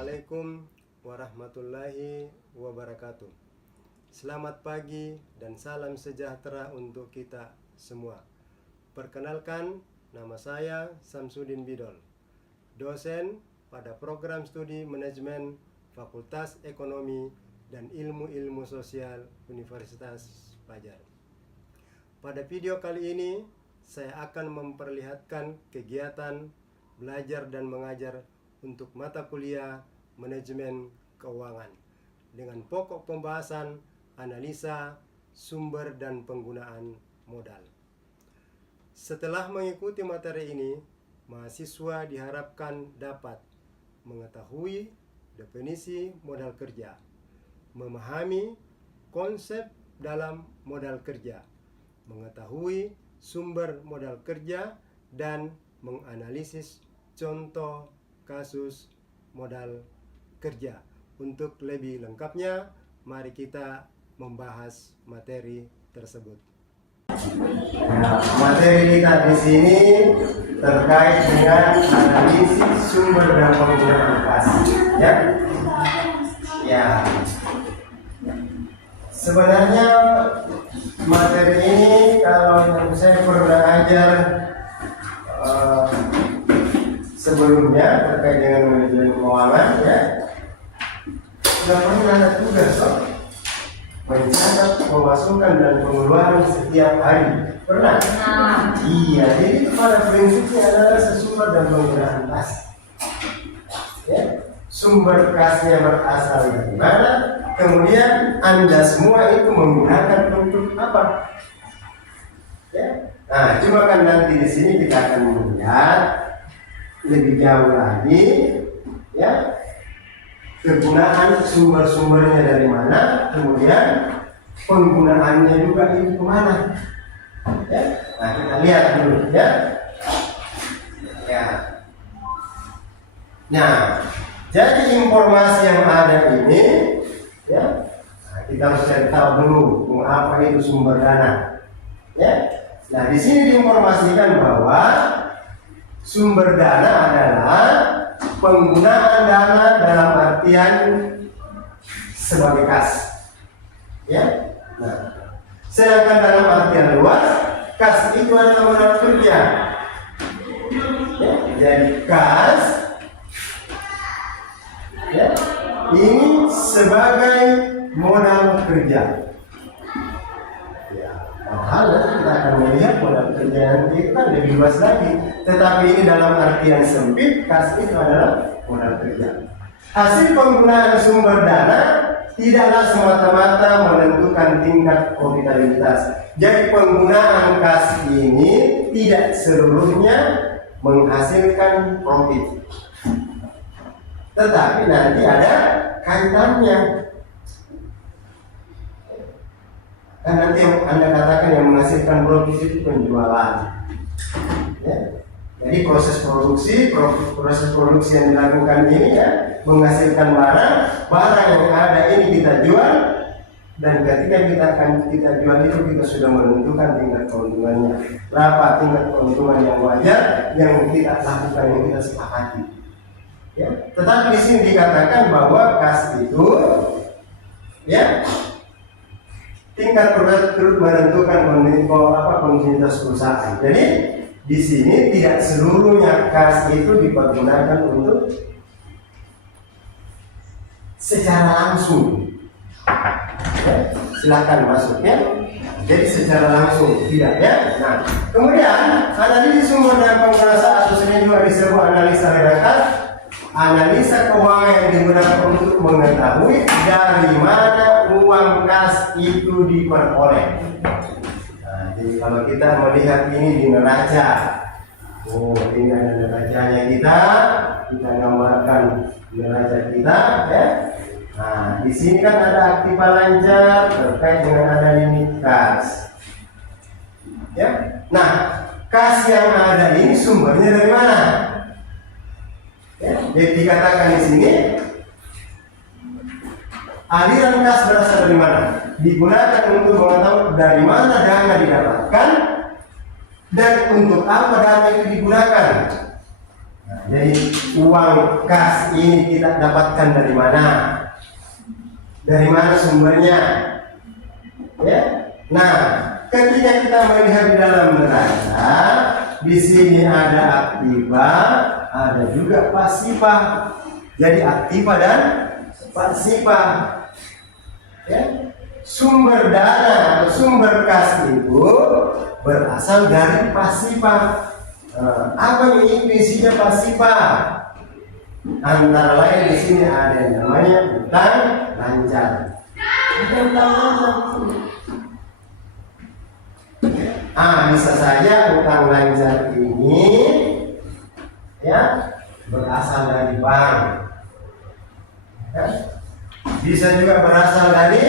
Assalamualaikum warahmatullahi wabarakatuh. Selamat pagi dan salam sejahtera untuk kita semua. Perkenalkan, nama saya Samsudin Bidol, dosen pada program studi manajemen Fakultas Ekonomi dan Ilmu-Ilmu Sosial Universitas Padjat. Pada video kali ini, saya akan memperlihatkan kegiatan belajar dan mengajar untuk mata kuliah manajemen keuangan dengan pokok pembahasan analisa sumber dan penggunaan modal. Setelah mengikuti materi ini, mahasiswa diharapkan dapat mengetahui definisi modal kerja, memahami konsep dalam modal kerja, mengetahui sumber modal kerja, dan menganalisis contoh kasus modal kerja. Untuk lebih lengkapnya, mari kita membahas materi tersebut. Materi kita di sini terkait dengan analisis sumber dan penggunaan kas. Sebenarnya materi ini kalau saya pernah ajar sebelumnya terkait dengan manajemen keuangan, sudah pernah ada tugas mencatat pemasukan dan pengeluaran setiap hari. Pernah? Iya, jadi pada prinsipnya adalah sesumber dan penggunaan kas. Sumber kasnya berasal dari mana? Kemudian Anda semua itu menggunakan untuk apa? Nah, cuma kan nanti di sini kita akan melihat lebih jauh lagi, kegunaan sumber-sumbernya dari mana, kemudian penggunaannya juga itu kemana. Nah, kita lihat dulu, Nah, jadi informasi yang ada ini, kita harus cari tahu dulu apa itu sumber dana. Nah, di sini diinformasikan bahwa sumber dana adalah penggunaan dana dalam artian sebagai kas. Nah, sedangkan dalam artian luas, kas itu adalah modal kerja. Jadi kas ini sebagai modal kerja. Padahal kita akan melihat modal kerja nanti itu kan lebih luas lagi. Tetapi ini dalam artian sempit, kas itu adalah modal kerja. Hasil penggunaan sumber dana tidaklah semata-mata menentukan tingkat profitabilitas. Jadi penggunaan kas ini tidak seluruhnya menghasilkan profit. Tetapi nanti ada kaitannya. Kan nanti yang Anda katakan yang menghasilkan profit itu penjualan. Jadi proses produksi yang dilakukan ini menghasilkan barang yang ada ini kita jual, dan ketika kita jual itu kita sudah menentukan tingkat keuntungannya. Berapa tingkat keuntungan yang wajar yang kita lakukan, yang kita sepakati. Tetapi di sini dikatakan bahwa kas itu tingkat turut menentukan kontinuitas perusahaan. Jadi di sini tidak seluruhnya kas itu dipergunakan untuk secara langsung. Silakan masuknya. Jadi secara langsung tidak, Nah, kemudian analisis sumber dan penggunaan atau sering juga disebut analisa kas. Analisa keuangan yang digunakan untuk mengetahui dari mana uang kas itu diperoleh. Nah, jadi kalau kita melihat ini di neraca, ini ada neracanya kita gambarkan neraca kita, Nah, di sini kan ada aktiva lancar terkait dengan adanya kas. Nah, kas yang ada ini sumbernya dari mana? Jadi dikatakan di sini aliran kas berasal dari mana? Digunakan untuk mengetahui dari mana dana didapatkan dan untuk apa dana itu digunakan. Nah, Jadi uang kas ini kita dapatkan dari mana? Dari mana sumbernya? Ya. Nah, ketika kita melihat di dalam neraca, di sini ada aktiva, ada juga pasiva. Jadi aktiva dan pasiva. Ya. Sumber dana atau sumber kas itu berasal dari pasiva. Apa yang isinya pasiva? Antara lain di sini ada yang namanya utang lancar. Bisa saja utang lancar ini ya berasal dari bank. Ya. Bisa juga berasal dari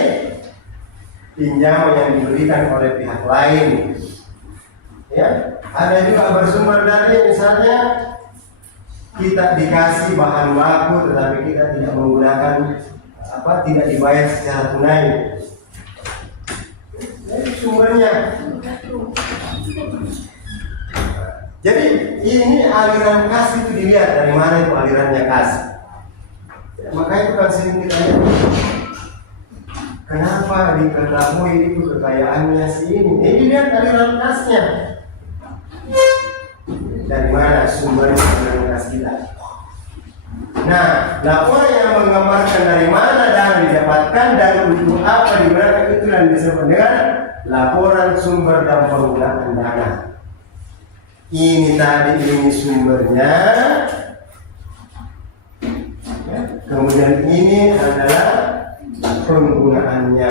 pinjaman yang diberikan oleh pihak lain. Ya, ada juga bersumber dari misalnya kita dikasih bahan baku tetapi kita tidak menggunakan tidak dibayar secara tunai. Jadi sumbernya. Jadi ini aliran kas itu dilihat dari mana itu alirannya kas. Ya, makanya itu kan sering ditanya, kenapa diketahui itu kekayaannya si ini? Ini lihat aliran kasnya. Dari mana sumbernya aliran kas kita? Nah, laporan yang menggambarkan dari mana dana didapatkan dan untuk apa digunakan itu yang disebut dengan laporan sumber dan penggunaan dana. Ini tadi ini sumbernya. Ya, kemudian ini adalah penggunaannya.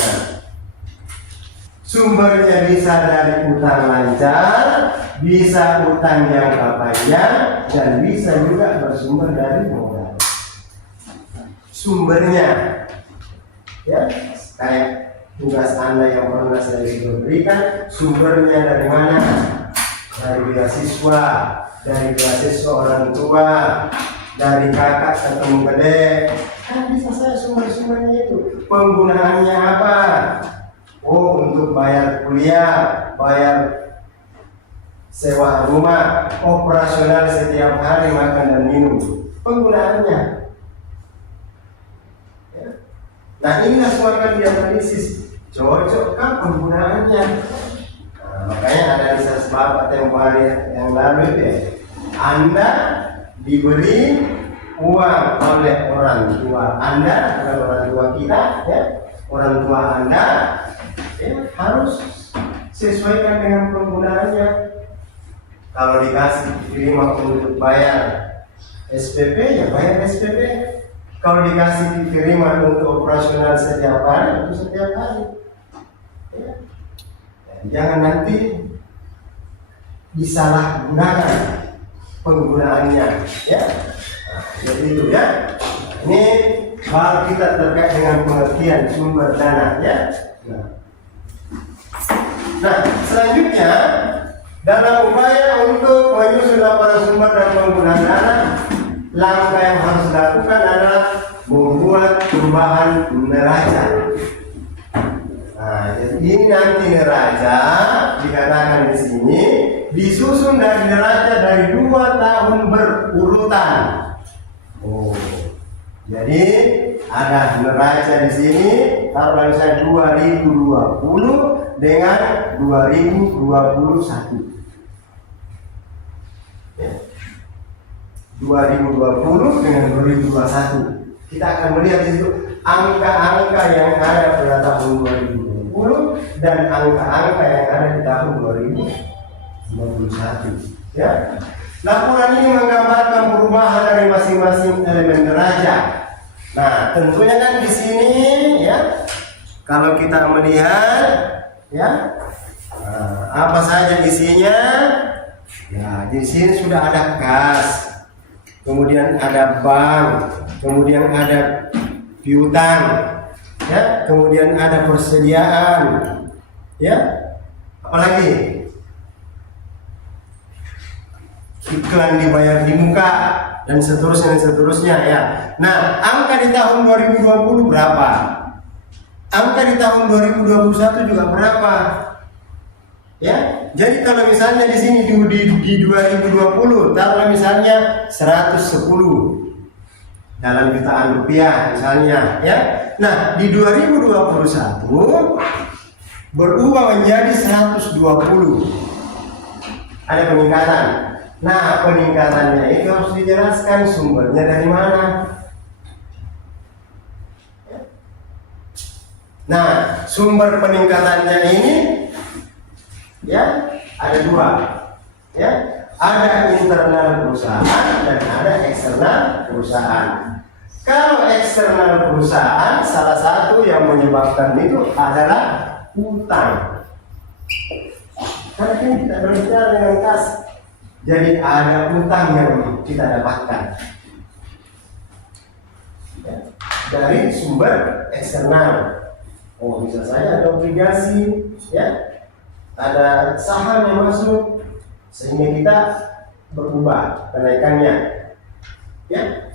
Sumbernya bisa dari utang lancar, bisa utang jangka panjang, dan bisa juga bersumber dari modal. Sumbernya, ya, kayak tugas Anda yang pernah saya sudah berikan, sumbernya dari mana? Dari beasiswa, dari beasiswa orang tua, dari kakak ketemu gede. Kan bisa saya sumber-sumbernya itu. Penggunaannya apa? Oh, untuk bayar kuliah, bayar sewa rumah, operasional setiap hari makan dan minum. Penggunaannya. Ya. Nah, inilah semua akan dianalisis. Cocokkah penggunaannya? Nah, makanya analisa Bapak tempoh hari yang lalu itu ya. Anda diberi uang oleh orang tua Anda, bukan orang tua kita, ya. Orang tua Anda ya, harus sesuaikan dengan penggunaannya. Kalau dikasih terima untuk bayar SPP, ya bayar SPP. Kalau dikasih terima untuk operasional setiap hari, itu setiap hari. Ya. Jangan nanti disalahgunakan penggunaannya, ya. Nah, jadi itu ya. Ini hal kita terkait dengan pengertian sumber dana, ya. Nah, selanjutnya dalam upaya untuk menyusun laporan sumber dan penggunaan dana, langkah yang harus dilakukan adalah membuat perubahan neraca. Nah, jadi ini nanti neraca dikatakan di sini disusun dari neraca dari 2 tahun berurutan. Oh, jadi ada neraca di sini taruhlah misalnya 2020 dengan 2021. Ya. 2020 dengan 2021. Kita akan melihat di situ angka-angka yang ada pada tahun 2020 dan angka-angka yang ada di tahun 2021. Ya. Laporan ini menggambarkan perubahan dari masing-masing elemen neraca. Nah, tentunya kan di sini ya, kalau kita melihat ya, apa saja isinya? Ya, di sini sudah ada kas, kemudian ada bank, kemudian ada piutang, ya, kemudian ada persediaan, ya, apalagi iklan dibayar di muka dan seterusnya ya. Nah, angka di tahun 2020 berapa? Angka di tahun 2021 juga berapa? Ya, Jadi kalau misalnya di sini di 2020 taruhlah misalnya 110 dalam jutaan rupiah misalnya ya. Nah, di 2021 berubah menjadi 120. Ada peningkatan. Nah, peningkatannya itu harus dijelaskan sumbernya dari mana. Nah, sumber peningkatannya ini ya ada dua. Ya, ada internal perusahaan dan ada eksternal perusahaan. Kalau eksternal perusahaan, salah satu yang menyebabkan itu adalah utang. Karena ini kita berbicara dengan kas, jadi ada utang yang kita dapatkan ya, dari sumber eksternal. Oh, bisa saja ada obligasi, ya, ada saham yang masuk, sehingga kita berubah kenaikannya. Ya,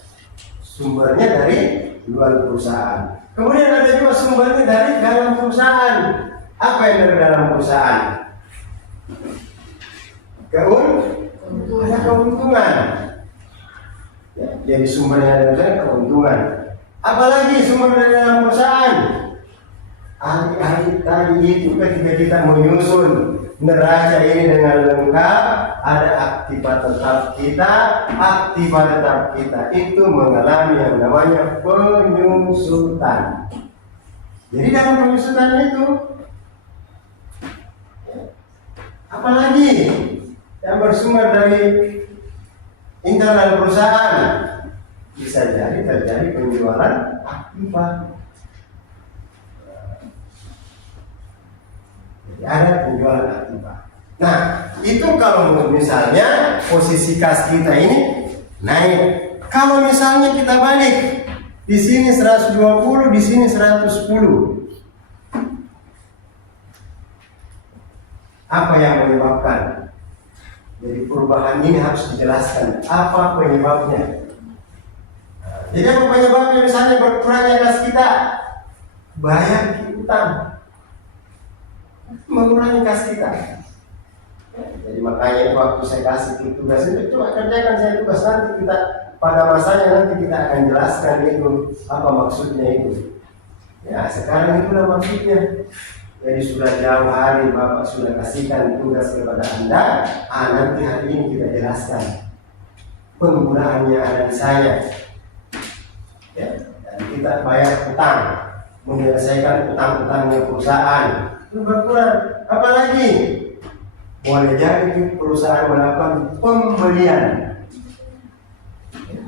sumbernya dari luar perusahaan. Kemudian ada juga sumbernya dari dalam perusahaan. Apa yang dari dalam perusahaan? Ada keuntungan. Ya, jadi sumbernya dari keuntungan. Apalagi sumber dari dalam perusahaan? Ahli-ahli tadi itu ketika kita menyusun neraca ini dengan lengkap, ada aktiva tetap kita. Aktiva tetap kita itu mengalami yang namanya penyusutan. Jadi dalam penyusutan itu apalagi yang bersumber dari internal perusahaan, bisa jadi terjadi penjualan aktiva. Ada penjualan aktiva. Nah, itu kalau misalnya posisi kas kita ini naik. Kalau misalnya kita balik, di sini 120, di sini 110. Apa yang menyebabkan? Jadi perubahan ini harus dijelaskan. Apa penyebabnya? Jadi apa penyebabnya? Misalnya berkurangnya kas kita, bayar utang, mengurangi kas kita. Jadi makanya waktu saya kasih tugas itu, coba kerjakan saya tugas, nanti kita pada masanya nanti kita akan jelaskan itu apa maksudnya itu. Ya, sekarang itulah maksudnya. Jadi sudah jauh hari Bapak sudah kasihkan tugas kepada Anda. Nanti hari ini kita jelaskan penggunaannya ada di saya. Ya, dan kita bayar utang, menyelesaikan utang-utangnya perusahaan. Itu berkurang. Apalagi boleh jadi perusahaan melakukan pembelian.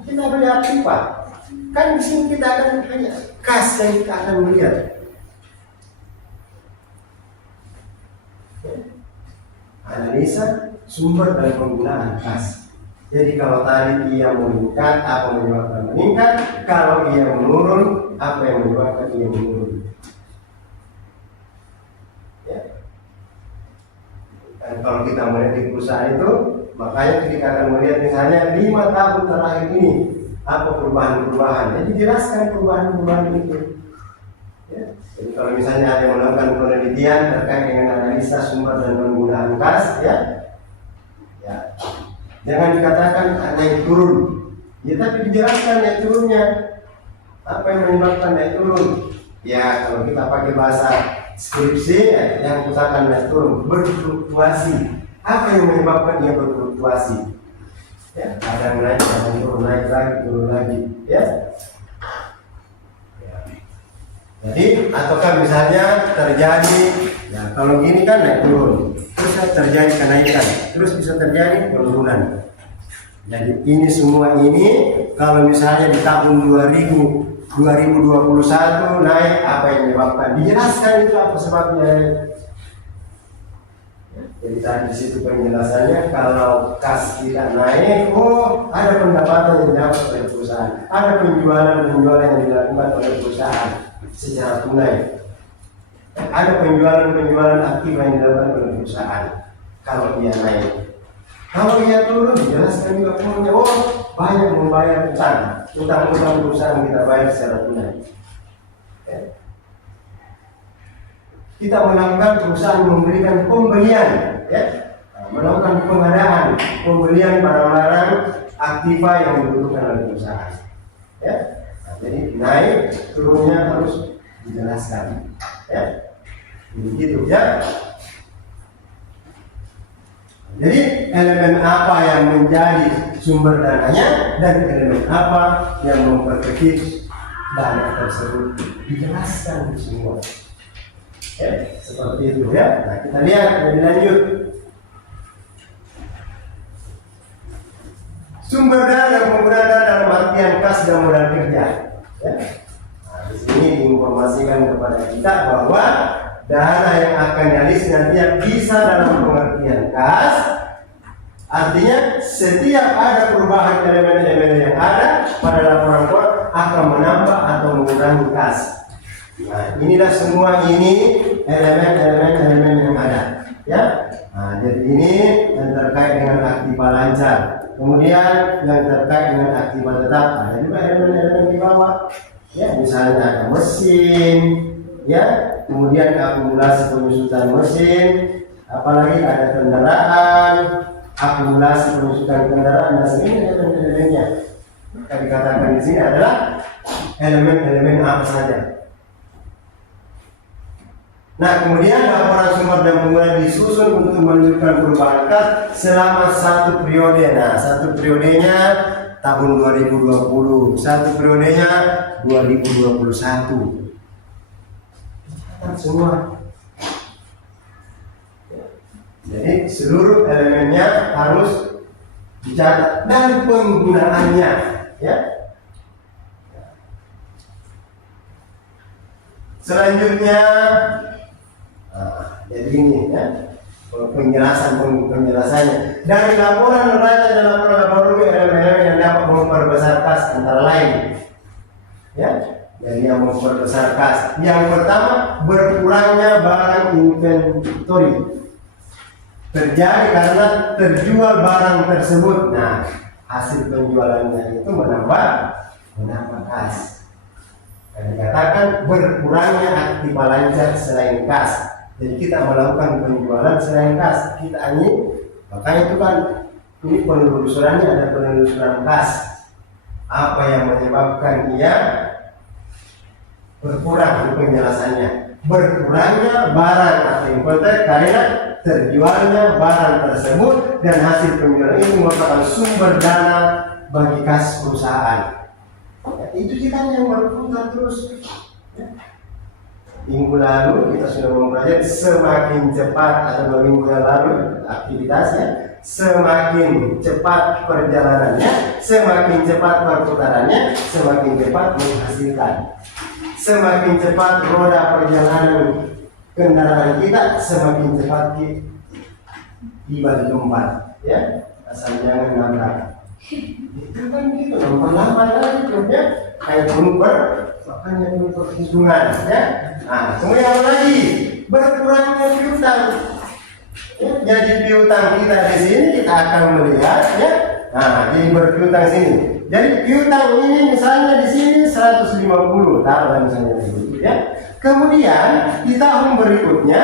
Kita beli aktiva. Kan di sini kita akan hanya kas yang kita akan melihat. Analisa sumber dan penggunaan kas. Jadi kalau tadi ia meningkat, apa menyebabkan meningkat? Kalau ia menurun, apa yang menyebabkan ia menurun? Ya. Dan kalau kita melihat di perusahaan itu, makanya ketika akan melihat misalnya 5 tahun terakhir ini, apa perubahan-perubahan? Jadi jelaskan perubahan-perubahan itu. Ya. Jadi kalau misalnya ada yang melakukan penelitian terkait dengan analisa sumber dan penggunaan kas, ya, jangan dikatakan naik turun, ya, tapi dijelaskan naik turunnya. Apa yang menyebabkan naik turun? Ya, kalau kita pakai bahasa skripsi, ya, yang usahakan naik turun, berfluktuasi. Apa yang menyebabkan dia berfluktuasi? Ya, kadang naik, kadang turun, naik lagi, turun lagi, ya. Jadi, ataukah misalnya terjadi, ya kalau gini kan naik turun, terus terjadi kenaikan, terus bisa terjadi penurunan. Jadi ini semua ini, kalau misalnya di tahun 2021 naik, apa yang menyebabkan? Dijelaskan itu apa sebabnya. Jadi tadi di situ penjelasannya, kalau kas tidak naik, oh ada pendapatan yang didapat oleh perusahaan, ada penjualan yang dilakukan oleh perusahaan secara tunai, ada penjualan aktif yang dilakukan oleh perusahaan. Kalau dia naik, kalau dia turun, dijelaskan juga punya, oh banyak membayar utang perusahaan kita bayar secara tunai. Kita melakukan perusahaan memberikan pembelian, ya, melakukan pengadaan, pembelian barang-barang aktiva yang dibutuhkan oleh perusahaan. Ya, nah, jadi naik turunnya harus dijelaskan. Ya, begitu ya. Jadi elemen apa yang menjadi sumber dananya dan elemen apa yang memperkecil dana tersebut dijelaskan semua. Ya, seperti itu ya. Nah, kita lihat lebih lanjut. Sumber dana dan penggunaan dana dalam artian kas dan modal kerja. Ya. Nah, di sini diinformasikan kepada kita bahwa dana yang akan dialihkan nanti bisa dalam pengertian kas. Artinya setiap ada perubahan elemen-elemen yang ada pada laporan keuangan akan menambah atau mengurangi kas. Nah, inilah semua ini elemen-elemen yang ada, ya. Nah, jadi ini yang terkait dengan aktiva lancar. Kemudian yang terkait dengan aktiva tetap ada juga elemen-elemen di bawah, ya. Misalnya ada mesin, ya. Kemudian akumulasi penyusutan mesin, apalagi ada kendaraan, akumulasi penyusutan kendaraan, dan ini elemen-elemennya. Maka dikatakan di sini adalah elemen-elemen apa saja. Nah, kemudian laporan sumber dan penggunaan disusun untuk menunjukkan perubahan kas selama satu periode. Nah, satu periodenya tahun 2020, satu periodenya 2021. Semua. Jadi seluruh elemennya harus dicatat dan penggunaannya, ya. Selanjutnya, jadi ini ya penjelasannya dari laporan neraca dan laporan rugi elemen-elemen yang dapat memperbesar kas antara lain, ya. Jadi yang memperbesar kas, yang pertama berkurangnya barang inventory terjadi karena terjual barang tersebut. Nah, hasil penjualannya itu menambah kas. Dan dikatakan berkurangnya aktiva lancar selain kas. Jadi kita melakukan penjualan selain kas. Kita ini, makanya itu kan ini penelusurannya ada penelusuran kas. Apa yang menyebabkan ia berkurang? Itu penjelasannya. Berkurangnya barang atau inventory karena terjualnya barang tersebut dan hasil penjualan ini merupakan sumber dana bagi kas perusahaan. Ya, itu kita yang berputar terus. Ya. Minggu lalu kita sudah mempelajari semakin cepat atau minggu yang lalu aktivitasnya, semakin cepat perjalanannya, semakin cepat perputarannya, semakin cepat menghasilkan. Semakin cepat roda perjalanan kendaraan kita, semakin cepat tiba di tempat, ya. Asal jangan nabrak. Itu kan gitu, lambat lagi tuh, ya. Kayak bumper, makanya ini perhitungan, ya. Nah, kemudian apa lagi? Berkurangnya piutang. Ya, jadi piutang kita di sini kita akan melihat, ya. Nah, jadi berpiutang sini. Jadi piutang ini misalnya di sini 150, taruhlah misalnya begitu, ya. Kemudian di tahun berikutnya,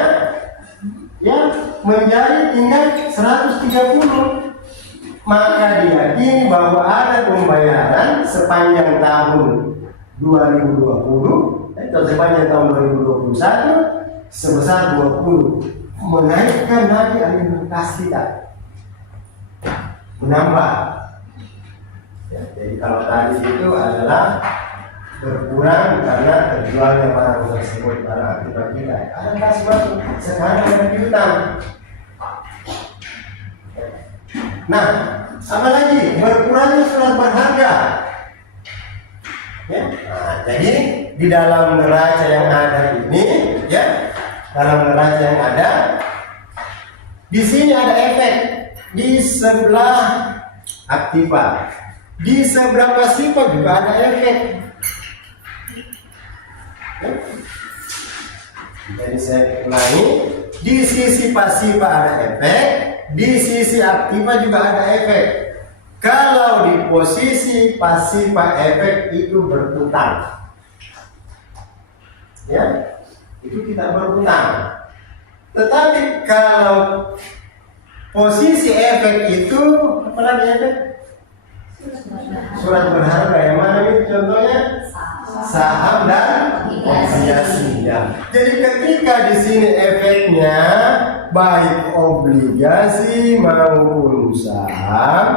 ya, menjadi tinggal 130. Maka diyakini bahwa ada pembayaran sepanjang tahun 2020 atau sepanjang tahun 2021 sebesar 20, menaikkan lagi aliran kas kita, menambah. Ya, jadi kalau tadi itu adalah berkurang karena terjualnya barang tersebut, barang akibat kita, ada kas masuk, sekarang ada piutang. Nah, apa lagi? Berkurangnya surat berharga. Ya. Nah, jadi di dalam neraca yang ada ini, ya, dalam neraca yang ada, di sini ada efek di sebelah aktiva, di sebelah pasifa juga ada efek. Ya. Jadi saya ulangi, di sisi pasifa ada efek, di sisi aktiva juga ada efek. Kalau di posisi pasifa efek itu berputar, ya, itu kita berputar. Tetapi kalau Posisi efek itu apa lagi efek? Surat berharga yang mana itu contohnya? Saham dan obligasi. Ya. Jadi ketika di sini efeknya baik obligasi maupun saham,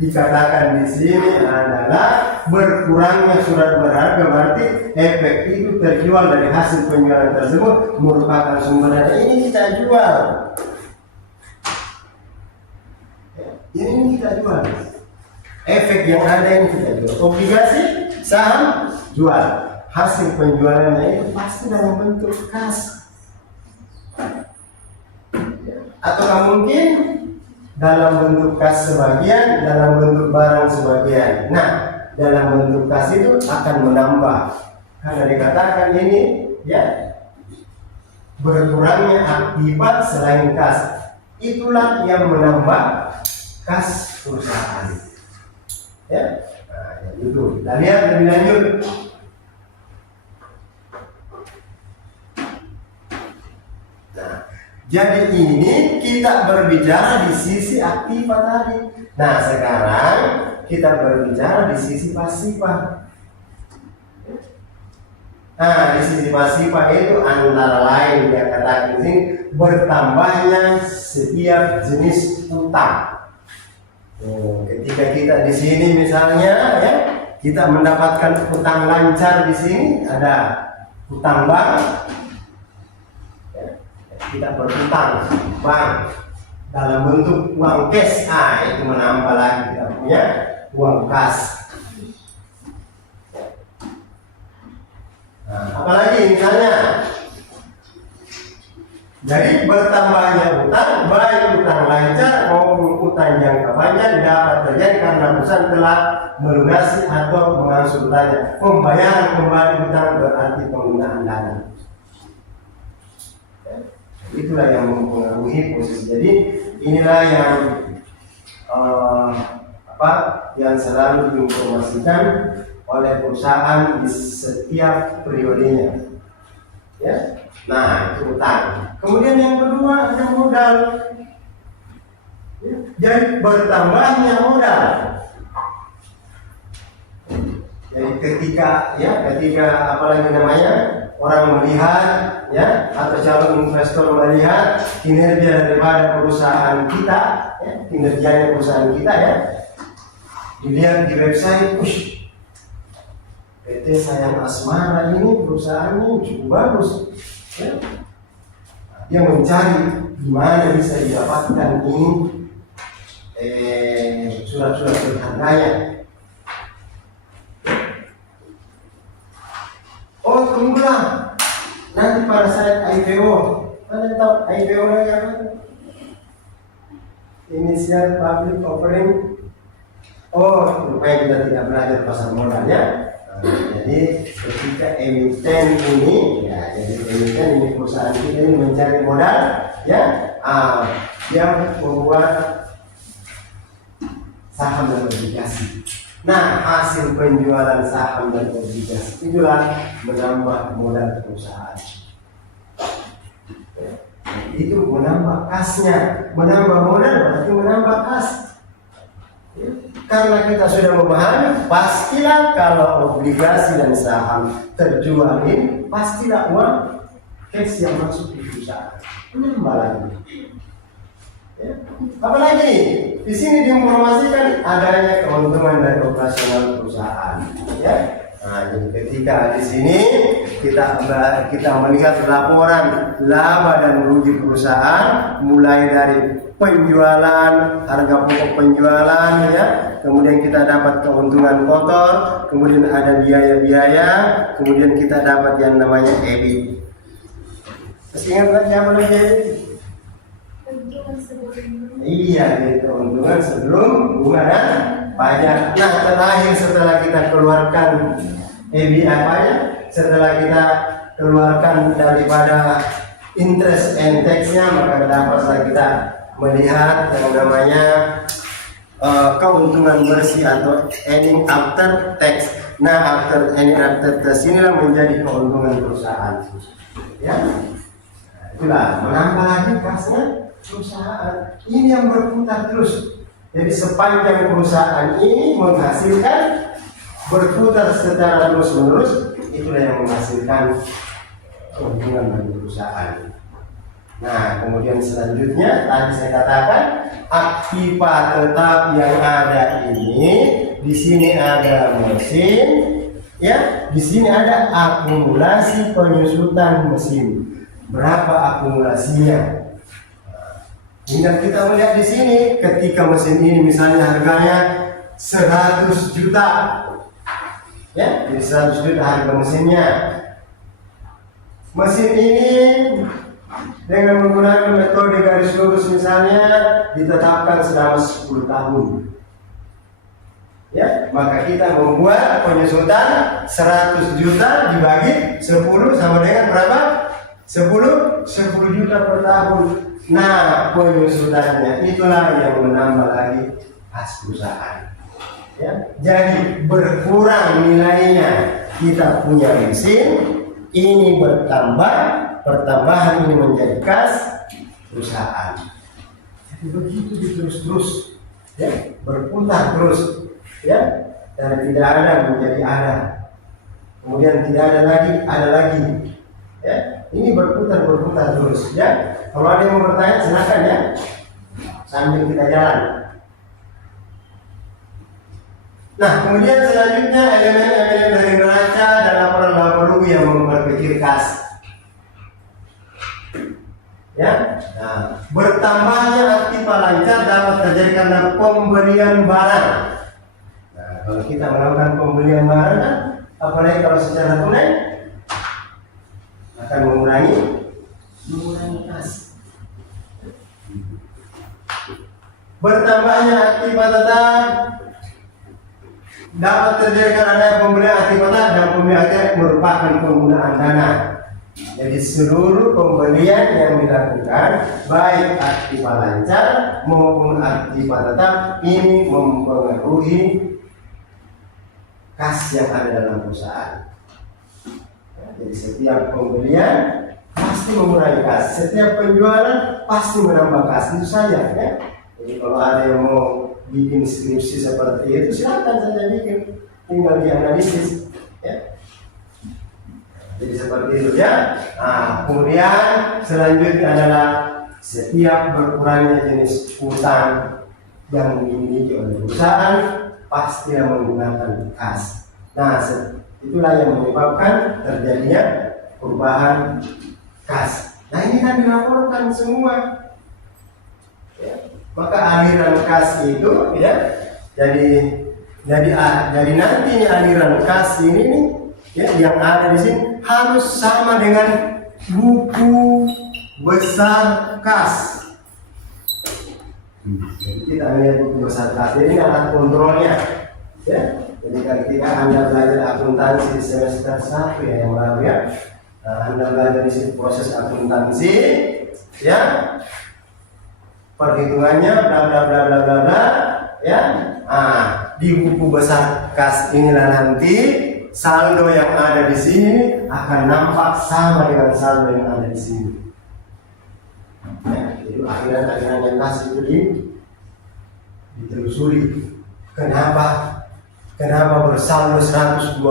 dikatakan di sini adalah berkurangnya surat berharga, berarti efek itu terjual dari hasil penjualan tersebut merupakan sumber dana ini kita jual. Ini kita jual. Efek yang ada ini kita jual. Obligasi, saham, jual. Hasil penjualannya itu pasti dalam bentuk kas. Atau mungkin dalam bentuk kas sebagian, dalam bentuk barang sebagian. Nah, dalam bentuk kas itu akan menambah. Karena dikatakan ini ya berkurangnya akibat selain kas. Itulah yang menambah kas perusahaan. Ya, nah, itu. Kita lihat lebih lanjut. Nah, jadi ini kita berbicara di sisi aktiva tadi. Nah, sekarang kita berbicara di sisi pasifa. Nah, di sisi pasifa itu antara lain yang katakan ini bertambahnya setiap jenis utang. Ketika kita di sini misalnya ya, kita mendapatkan utang lancar di sini ada utang bank, ya, kita berutang bank dalam bentuk uang cash, itu menambah lagi kita punya uang kas. Nah, apalagi misalnya, jadi bertambahnya utang, baik utang lancar maupun utang jangka panjang dapat terjadi karena perusahaan telah melunasi atau mengangsur utangnya. Pembayaran kembali utang berarti penggunaan dana. Itulah yang mempengaruhi posisi. Jadi inilah yang yang selalu diinformasikan oleh perusahaan di setiap periodenya. Ya. Nah, itu utang. Kemudian yang kedua ada modal. Ya, jadi bertambahnya modal. Jadi ketika apalagi namanya orang melihat ya atau calon investor melihat kinerja daripada perusahaan kita, ya, kinerjanya perusahaan kita ya, dilihat di website, PT Sayang Asmara ini perusahaannya cukup bagus. Ya. Dia mencari di mana bisa didapatkan ini surat-surat berharganya. Oh, tunggulah nanti pada saat IPO. Kalian tahu IPO nya apa? Initial Public Offering. Oh, rupanya kita tidak belajar pasar modalnya. Jadi ketika emiten ini, ya, jadi emiten ini perusahaan kita ini mencari modal, ya, dia membuat saham dan obligasi. Nah, hasil penjualan saham dan obligasi itulah menambah modal perusahaan. Ya, itu menambah kasnya, menambah modal berarti menambah kas. Ya. Karena kita sudah memahami, pastilah kalau obligasi dan saham terjual ini, pastilah uang cash yang masuk di perusahaan menambah lagi. Ya. Apalagi di sini diinformasikan adanya keuntungan dari operasional perusahaan. Ya. Nah, jadi ketika di sini kita melihat laporan laba dan rugi perusahaan, mulai dari penjualan, harga pokok penjualan, ya, kemudian kita dapat keuntungan kotor, kemudian ada biaya-biaya, kemudian kita dapat yang namanya EBIT. Terus ingat lagi apa lagi EBIT? Iya, keuntungan sebelum bunga dan pajak. Nah, terakhir setelah kita keluarkan EBIT apa ya? Setelah kita keluarkan daripada interest and tax-nya, maka dapatlah kita melihat yang namanya keuntungan bersih atau earning after tax. Nah, earning after tax inilah menjadi keuntungan perusahaan. Ya, itulah menambah lagi kasnya. perusahaan. Ini yang berputar terus. Jadi sepanjang perusahaan ini menghasilkan, berputar secara terus-menerus, itulah yang menghasilkan keuntungan bagi perusahaan. Nah, kemudian selanjutnya tadi saya katakan aktiva tetap yang ada ini, di sini ada mesin, ya, di sini ada akumulasi penyusutan mesin. Berapa akumulasinya? Hingga kita melihat di sini, ketika mesin ini misalnya harganya 100 juta, ya, jadi 100 juta harga mesinnya. Mesin ini dengan menggunakan metode garis lurus misalnya ditetapkan selama 10 tahun. Ya, maka kita membuat penyusutan 100 juta dibagi 10 sama dengan berapa? 10 juta per tahun. Nah, penyusutannya itulah yang menambah lagi kas perusahaan. Ya, jadi berkurang nilainya. Kita punya mesin, ini bertambah, pertambahan ini menjadi kas perusahaan. Jadi begitu terus-terus, ya, berputar terus, ya, dan tidak ada menjadi ada. Kemudian tidak ada lagi, ya. Ini berputar terus, ya. Kalau ada yang mau bertanya, silakan ya, sambil kita jalan. Nah, kemudian selanjutnya elemen-elemen dari neraca dan laporan rugi yang memperkecil kas. Ya, nah, bertambahnya aktiva lancar dapat terjadi karena pembelian barang. Nah, kalau kita melakukan pembelian barang, kan, apalagi kalau secara tunai, akan mengurangi kas. Bertambahnya aktiva tetap dapat terjadi karena pembelian aktiva tetap dan pembelian aktiva merupakan penggunaan dana. Jadi seluruh pembelian yang dilakukan baik aktiva lancar maupun aktiva tetap ini mempengaruhi kas yang ada dalam perusahaan. Jadi setiap pembelian pasti mengurangi kas, setiap penjualan pasti menambah kas, itu saja, ya. Jadi kalau ada yang mau bikin skripsi seperti itu, silakan saja bikin, tinggal dianalisis, ya. Jadi seperti itu, ya. Nah, kemudian selanjutnya adalah setiap berkurangnya jenis utang yang dimiliki oleh perusahaan pasti menggunakan kas. Nah, itulah yang menyebabkan terjadinya perubahan kas. Nah, ini kan dilaporkan semua, ya. Maka aliran kas itu, ya, jadi nantinya aliran kas ini nih, ya, yang ada di sini harus sama dengan buku besar kas. Jadi kita lihat buku besar kas ini alat kontrolnya, ya. Jadi ketika Anda belajar akuntansi di semester 1 ya yang lalu, ya, nah, Anda belajar di situ proses akuntansi, ya, perhitungannya bla bla bla bla bla bla, ya. Nah, di buku besar kas inilah nanti saldo yang ada di sini akan nampak sama dengan saldo yang ada di sini. Ya, jadi akhiran yang kas itu ditelusuri. Kenapa bersaldo 120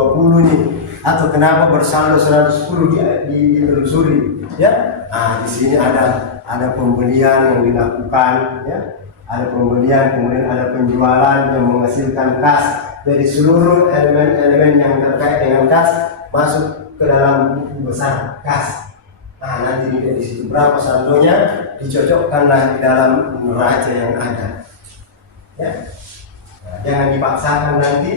nih, atau kenapa bersaldo 110 ditelusuri, ya. Nah, di sini ada pembelian yang dilakukan, ya. Ada pembelian, kemudian ada penjualan yang menghasilkan kas. Jadi seluruh elemen-elemen yang terkait dengan kas masuk ke dalam buku besar kas. Nah, nanti di situ berapa saldonya dicocokkanlah di dalam neraca yang ada, ya. Nah, jangan dipaksakan, nanti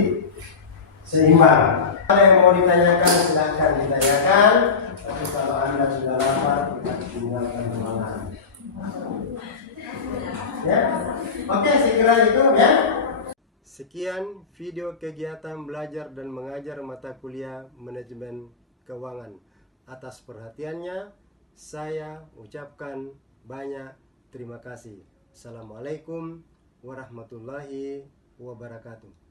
seimbang. Ada yang mau ditanyakan silahkan ditanyakan. Tapi kalau Anda sudah lapar, kita tinggalkan ruangan. Ya, oke, sekira itu, ya. Sekian video kegiatan belajar dan mengajar mata kuliah manajemen keuangan. Atas perhatiannya, saya ucapkan banyak terima kasih. Assalamualaikum warahmatullahi wabarakatuh.